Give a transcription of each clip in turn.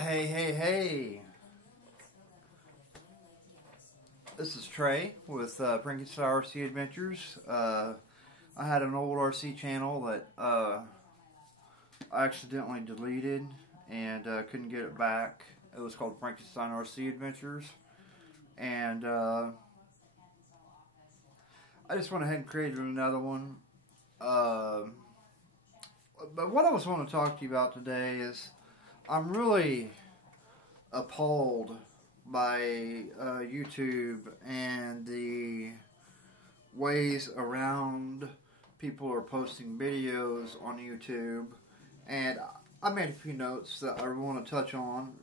Hey, hey, hey. This is Trey with Frankenstein RC Adventures. I had an old RC channel that I accidentally deleted and couldn't get it back. It was called Frankenstein RC Adventures. And I just went ahead and created another one. But what I was wanting to talk to you about today is I'm really appalled by YouTube and the ways around people are posting videos on YouTube, and I made a few notes that I want to touch on,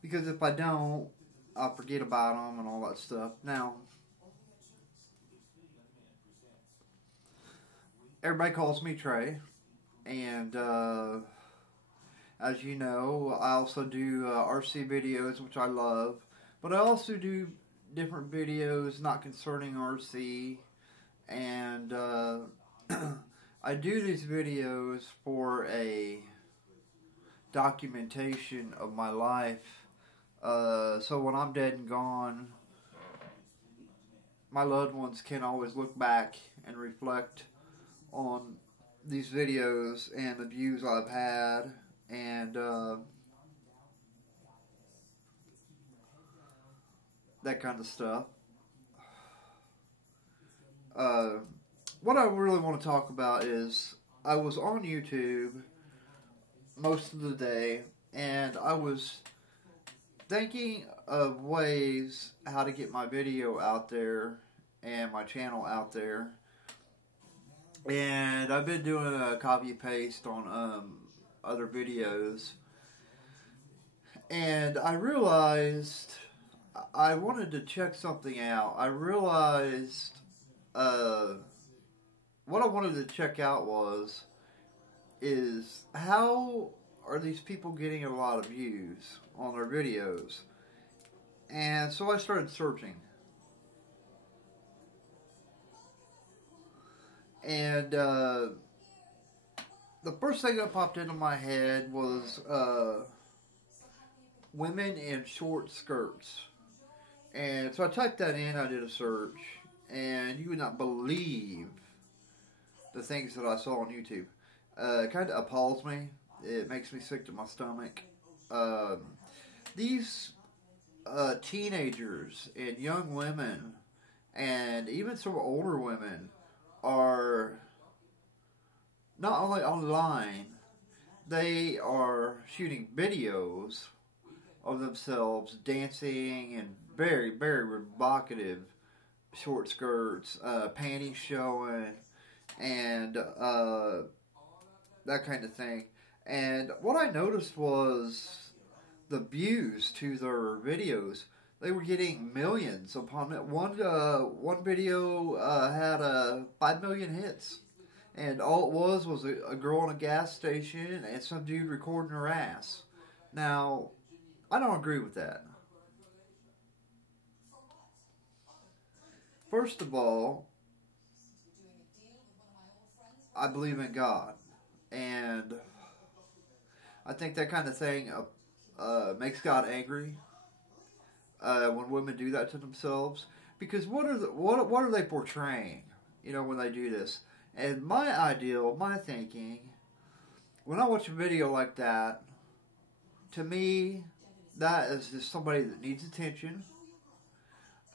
because if I don't, I'll forget about them and all that stuff. Now, everybody calls me Trey, and as you know, I also do RC videos, which I love, but I also do different videos not concerning RC, and I do these videos for a documentation of my life, so when I'm dead and gone, my loved ones can always look back and reflect on these videos and the views I've had, and that kind of stuff. What I really want to talk about is I was on YouTube most of the day, and I was thinking of ways how to get my video out there and my channel out there, and I've been doing a copy paste on other videos, and I realized I wanted to check something out. I realized what I wanted to check out is how are these people getting a lot of views on their videos? And so I started searching, and the first thing that popped into my head was women in short skirts. And so I typed that in, I did a search, and you would not believe the things that I saw on YouTube. It kind of appalls me. It makes me sick to my stomach. These teenagers and young women, and even some older women, are not only online, they are shooting videos of themselves dancing in very, very provocative short skirts, panties showing, and that kind of thing. And what I noticed was the views to their videos. They were getting millions upon it. One video had 5 million hits. And all it was a girl in a gas station and some dude recording her ass. Now, I don't agree with that. First of all, I believe in God. And I think that kind of thing makes God angry when women do that to themselves. Because what are they portraying, when they do this? And my thinking, when I watch a video like that, to me, that is just somebody that needs attention.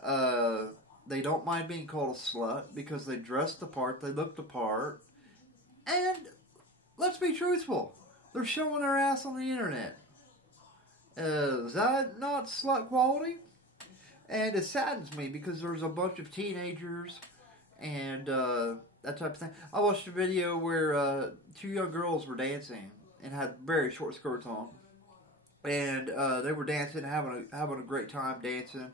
They don't mind being called a slut because they dressed the part, they looked the part, and let's be truthful, they're showing their ass on the internet. Is that not slut quality? And it saddens me because there's a bunch of teenagers and that type of thing. I watched a video where 2 young girls were dancing and had very short skirts on, and they were dancing, having a great time dancing,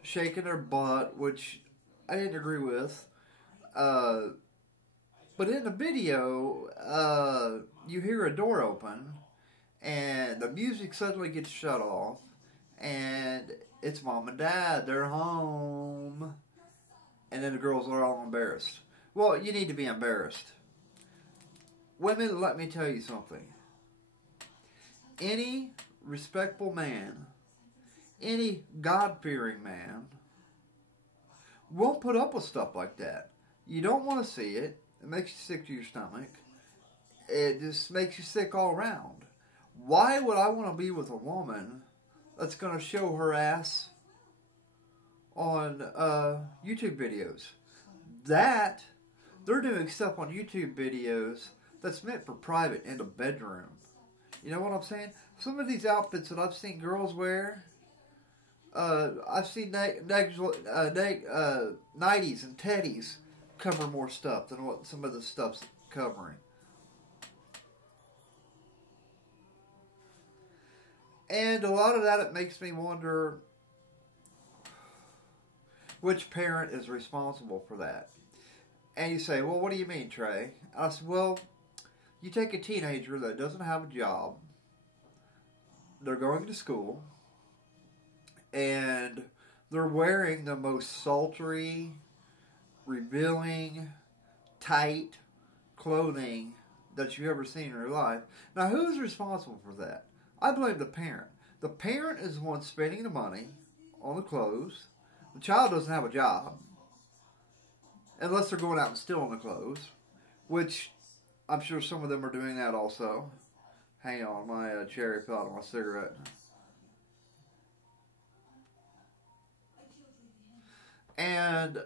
shaking their butt, which I didn't agree with. But in the video, you hear a door open, and the music suddenly gets shut off, and it's mom and dad. They're home, and then the girls are all embarrassed. Well, you need to be embarrassed. Women, let me tell you something. any respectable man, any God-fearing man, won't put up with stuff like that. You don't want to see it. It makes you sick to your stomach. It just makes you sick all around. Why would I want to be with a woman that's going to show her ass on YouTube videos? That, they're doing stuff on YouTube videos that's meant for private in the bedroom. You know what I'm saying? Some of these outfits that I've seen girls wear, I've seen nighties and teddies cover more stuff than what some of the stuff's covering. And a lot of that, it makes me wonder which parent is responsible for that. And you say, well, what do you mean, Trey? I said, well, you take a teenager that doesn't have a job, they're going to school, and they're wearing the most sultry, revealing, tight clothing that you've ever seen in your life. Now, who's responsible for that? I blame the parent. The parent is the one spending the money on the clothes. The child doesn't have a job, unless they're going out and stealing the clothes, which I'm sure some of them are doing that also. Hang on, my cherry fell out of my cigarette. And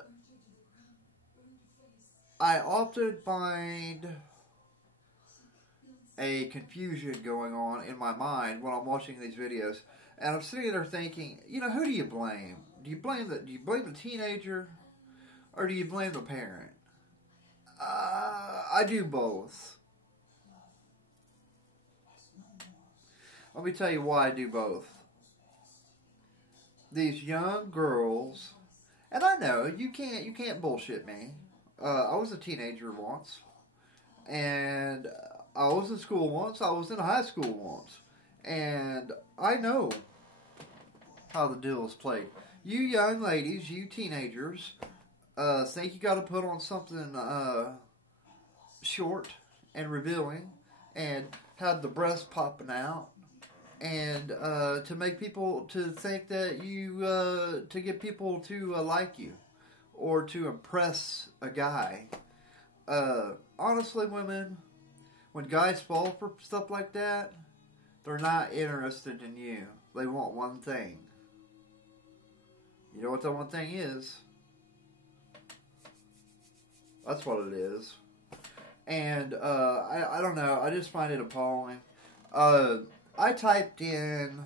I often find a confusion going on in my mind when I'm watching these videos, and I'm sitting there thinking, you know, who do you blame? Do you blame the teenager, or do you blame the parent? I do both. Let me tell you why I do both. These young girls, and I know you can't bullshit me. I was a teenager once, and I was in school once. I was in high school once, and I know how the deal is played. You young ladies, you teenagers, think you got to put on something short and revealing, and have the breasts popping out, and to make people to think that you to get people to like you, or to impress a guy. Honestly, women, when guys fall for stuff like that, they're not interested in you. They want one thing. You know what that one thing is? That's what it is. And I don't know. I just find it appalling. I typed in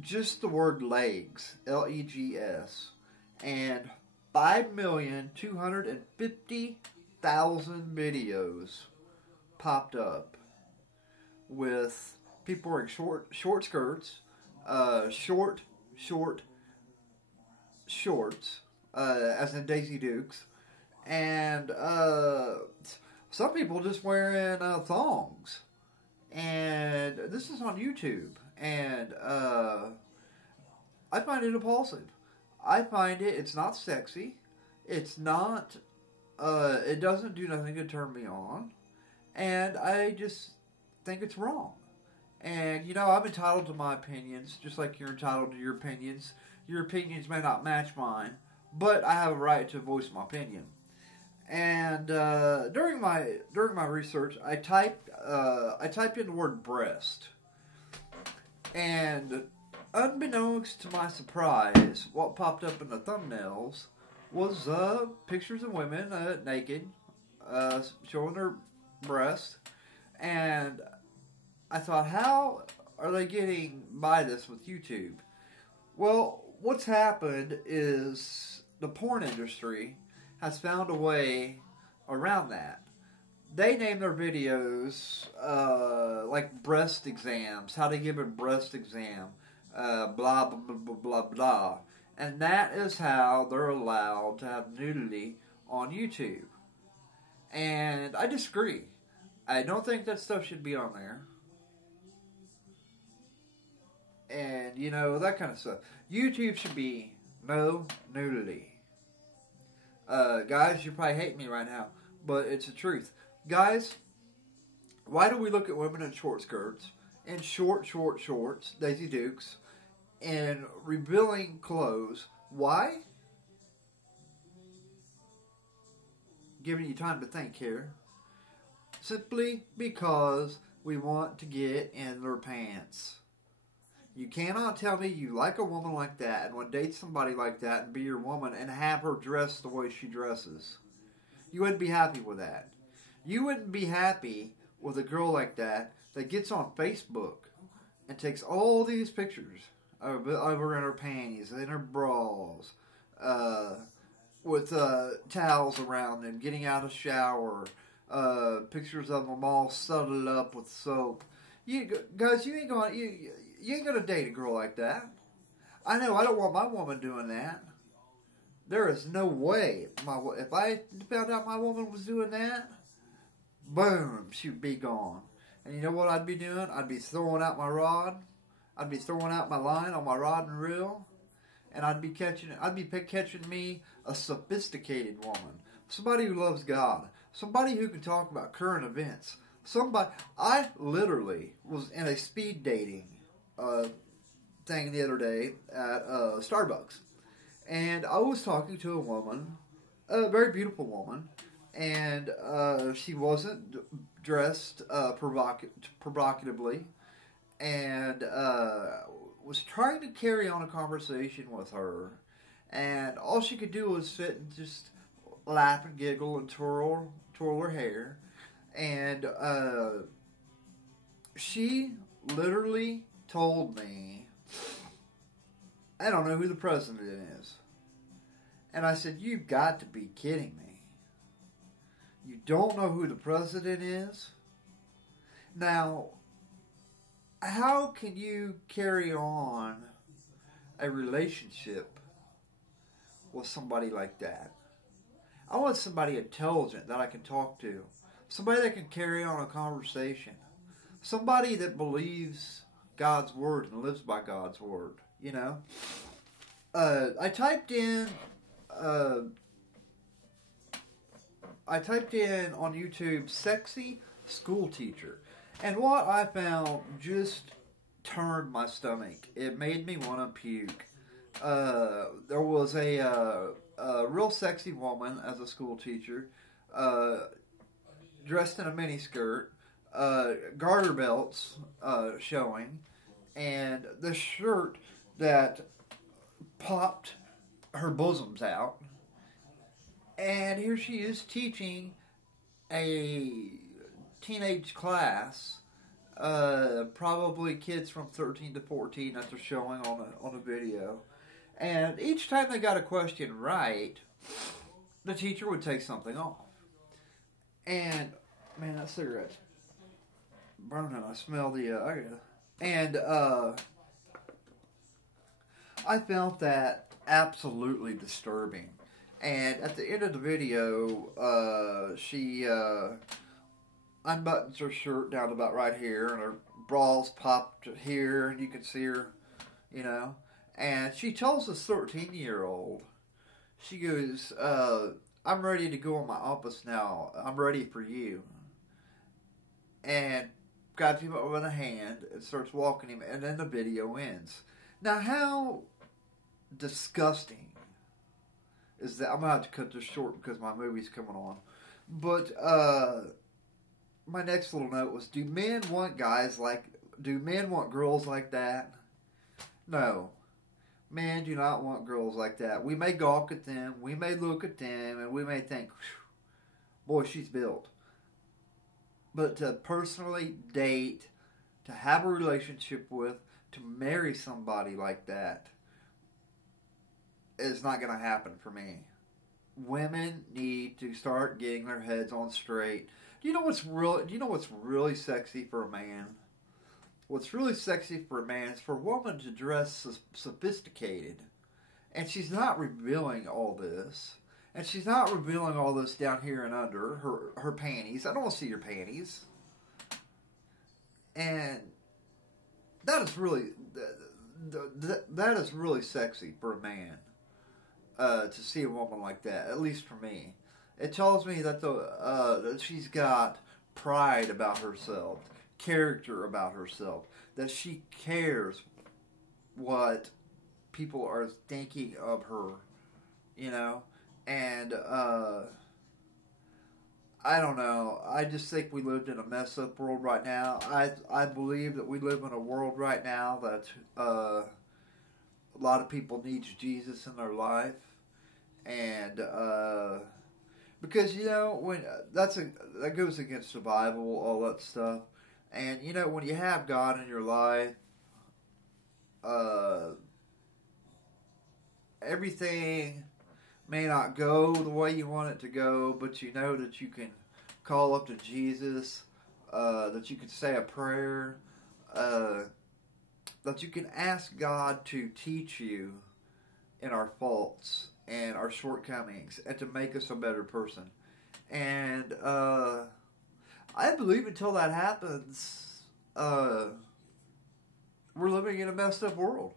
just the word legs, L-E-G-S, and 5,250,000 videos popped up with people wearing short skirts, short shorts, as in Daisy Dukes, and some people just wearing thongs. And this is on YouTube, and I find it repulsive. I find it's not sexy. It's not, it doesn't do nothing to turn me on. And I just think it's wrong. And, you know, I'm entitled to my opinions, just like you're entitled to your opinions. Your opinions may not match mine, but I have a right to voice my opinion. And during my research, I typed in the word breast, and unbeknownst to my surprise, what popped up in the thumbnails was pictures of women naked, showing their breasts, and I thought, how are they getting by this with YouTube? Well, what's happened is the porn industry has found a way around that. They name their videos like breast exams, how to give a breast exam, blah, blah, blah, blah, blah, blah. And that is how they're allowed to have nudity on YouTube. And I disagree. I don't think that stuff should be on there. And, you know, that kind of stuff. YouTube should be no nudity. Guys, you probably hate me right now, but it's the truth. Guys, why do we look at women in short skirts in short shorts, Daisy Dukes, and revealing clothes. Why? Giving you time to think here. Simply because we want to get in their pants. You cannot tell me you like a woman like that and want to date somebody like that and be your woman and have her dress the way she dresses. You wouldn't be happy with that. You wouldn't be happy with a girl like that gets on Facebook and takes all these pictures of her in her panties, in her bras, with towels around them, getting out of the shower, pictures of them all suddled up with soap. Guys, you ain't gonna date a girl like that. I know I don't want my woman doing that. There is no way if I found out my woman was doing that, boom, she'd be gone. And you know what I'd be doing? I'd be throwing out my rod. I'd be throwing out my line on my rod and reel, and I'd be catching me a sophisticated woman, somebody who loves God, somebody who can talk about current events. I literally was in a speed dating thing the other day at Starbucks, and I was talking to a woman, a very beautiful woman, and she wasn't dressed provocatively, and was trying to carry on a conversation with her, and all she could do was sit and just laugh and giggle and twirl her hair, and she literally told me, I don't know who the president is. And I said, you've got to be kidding me. You don't know who the president is? Now, how can you carry on a relationship with somebody like that? I want somebody intelligent that I can talk to. Somebody that can carry on a conversation. Somebody that believes God's word and lives by God's word, you know? I typed in on YouTube, sexy school teacher. And what I found just turned my stomach. It made me want to puke. There was a real sexy woman as a school teacher, dressed in a miniskirt, garter belts showing, and the shirt that popped her bosoms out. And here she is teaching a teenage class, probably kids from 13 to 14 that they're showing on a video. And each time they got a question right, the teacher would take something off. And, man, that cigarette's burning. I smell and I found that absolutely disturbing. And at the end of the video, she unbuttons her shirt down about right here, and her bras popped here, and you can see her, you know. And she tells this 13-year-old, she goes, I'm ready to go in my office now. I'm ready for you. And grabs him over the hand and starts walking him, and then the video ends. Now, how disgusting is that? I'm going to have to cut this short because my movie's coming on. But my next little note was, do men want girls like that? No. Men do not want girls like that. We may gawk at them, we may look at them, and we may think, boy, she's built. But to personally date, to have a relationship with, to marry somebody like that, is not going to happen for me. Women need to start getting their heads on straight. Do you know what's really sexy for a man? What's really sexy for a man is for a woman to dress sophisticated. And she's not revealing all this. And she's not revealing all this down here and under her panties. I don't want to see your panties. And that is really sexy for a man. To see a woman like that, at least for me. It tells me that that she's got pride about herself. character about herself, that she cares what people are thinking of her, you know, and I don't know. I just think we lived in a messed up world right now. I believe that we live in a world right now that a lot of people need Jesus in their life, and because when that goes against the Bible, all that stuff, and when you have God in your life, everything may not go the way you want it to go, but you know that you can call up to Jesus, that you can say a prayer, that you can ask God to teach you in our faults and our shortcomings and to make us a better person. And I believe until that happens, we're living in a messed up world.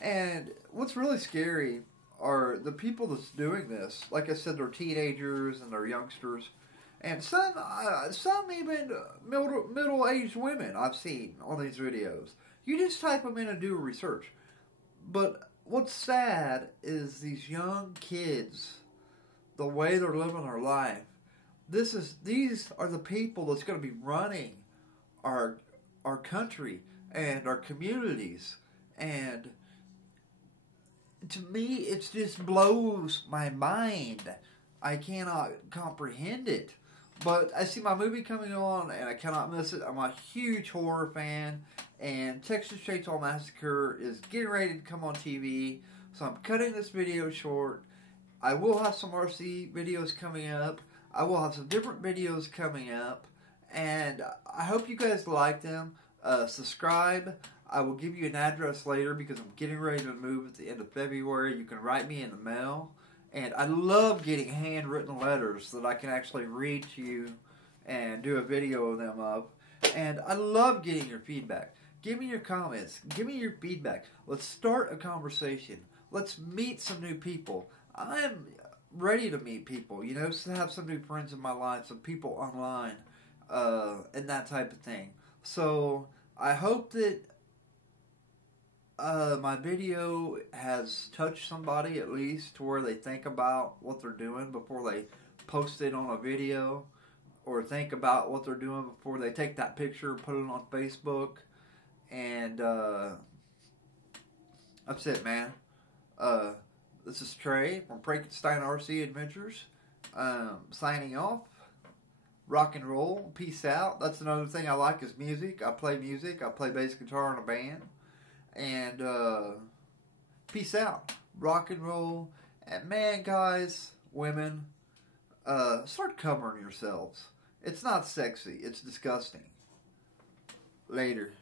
And what's really scary are the people that's doing this. Like I said, they're teenagers and they're youngsters, and some even middle-aged women I've seen on these videos. You just type them in and do research. But what's sad is these young kids, the way they're living their life. These are the people that's going to be running our country and our communities. And to me, it just blows my mind. I cannot comprehend it. But I see my movie coming on, and I cannot miss it. I'm a huge horror fan, and Texas Chainsaw Massacre is getting ready to come on TV, so I'm cutting this video short. I will have some RC videos coming up. I will have some different videos coming up, and I hope you guys like them. Subscribe. I will give you an address later because I'm getting ready to move at the end of February. You can write me in the mail. And I love getting handwritten letters that I can actually read to you and do a video of them of. And I love getting your feedback. Give me your comments. Give me your feedback. Let's start a conversation. Let's meet some new people. I'm ready to meet people, to have some new friends in my life, some people online, and that type of thing. So I hope that my video has touched somebody at least to where they think about what they're doing before they post it on a video, or think about what they're doing before they take that picture and put it on Facebook. And that's it, man. This is Trey from Frankenstein RC Adventures, signing off. Rock and roll. Peace out. That's another thing I like is music. I play music. I play bass guitar in a band. And peace out. Rock and roll. And man, guys, women, start covering yourselves. It's not sexy. It's disgusting. Later.